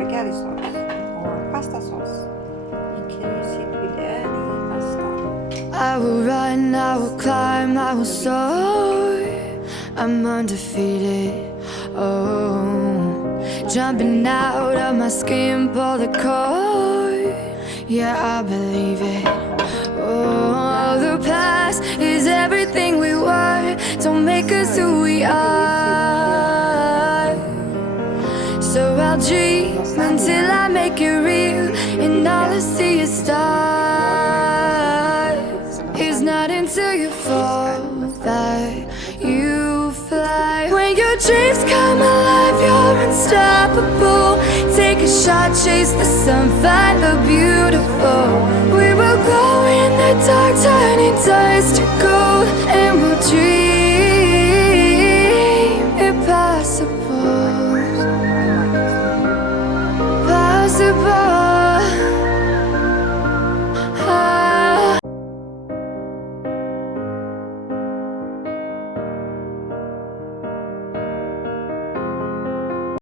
spaghetti sauce or pasta sauce. You can use it with any pasta. I will run, I will climb, I will soar. I'm undefeated. Oh, jumping out of my skin, pull the cord. Yeah, I believe it. Oh, the past is everything we were. Don't make us who we are. So I'll dream until I make it real, and all I see is stars. It's not until you fall that you fly. When your dreams come alive, you're unstoppable. Take a shot, chase the sun, find the beautiful. We will glow in the dark, turning dust to gold, and we'll dream impossible. Possible.